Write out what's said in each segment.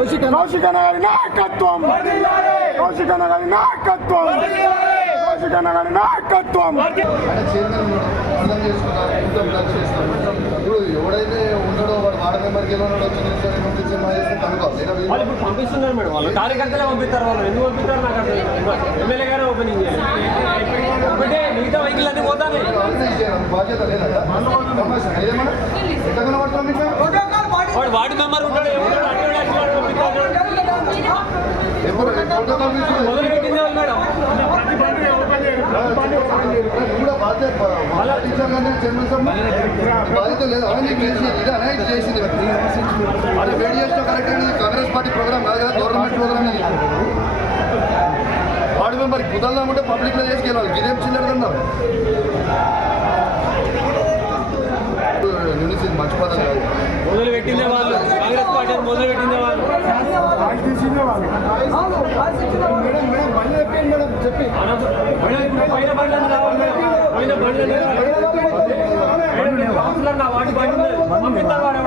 కౌశికన్న గారి నాయకత్వం, కౌశికన్న గారి నాయకత్వం, కౌశికన్న గారి నాయకత్వం. ఇప్పుడు ఎవడైతే ఉండడో వాడు వాడ మెంబర్కి వాళ్ళు ఇప్పుడు పంపిస్తున్నారు మేడం. వాళ్ళు కార్యకర్తలే పంపిస్తారు. వాళ్ళు ఎందుకు పంపిస్తారు నాకు అసలు ఎమ్మెల్యే గారే ఓపెనింగ్ చేయాలి. ఒకటే మిగతా వెహికల్ అన్ని పోతానే బాధ్యత లేదంట. వాడు వార్డు మెంబర్ ఉంటాడు. మొదలు పెట్టింది వాళ్ళు మేడం. బాధ్యత లేదు. ఇది చేసింది అదే వేడి చేసిన కరెక్ట్. కాంగ్రెస్ పార్టీ ప్రోగ్రామ్ కాదు కదా, గవర్నమెంట్ ప్రోగ్రామ్. వార్డు మెంబర్ కుదరదామంటే పబ్లిక్లో చేసుకెళ్ళాలి. ఇదేం చిల్లరదన్నా యూనిసిటీ మర్చిపోతాను కాదు. మొదలు పెట్టిందే వాళ్ళు. కాంగ్రెస్ పార్టీ మొదలు పెట్టిందే వాళ్ళు. పైన బండ్లను రావాలి మేడం. పైన బండ్లు నా వాటి బండి పంపిస్తారు. వాడు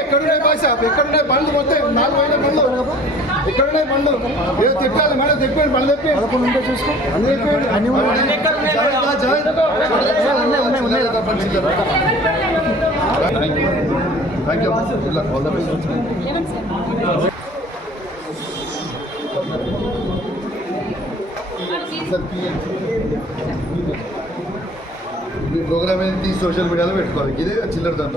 ఎక్కడున్నాయి భాష, ఎక్కడున్నాయి బండ్లు మొత్తం 4 వేల బండ్లు ఎక్కడున్నాయి బండ్లు తెప్పాలి మేడం. తెప్పాడు బండ్లు తెప్పి చూసుకో అన్ని మీ ప్రోగ్రామ్ ఏంటి సోషల్ మీడియాలో పెట్టుకోవాలి. ఇదే చిల్లర దండ.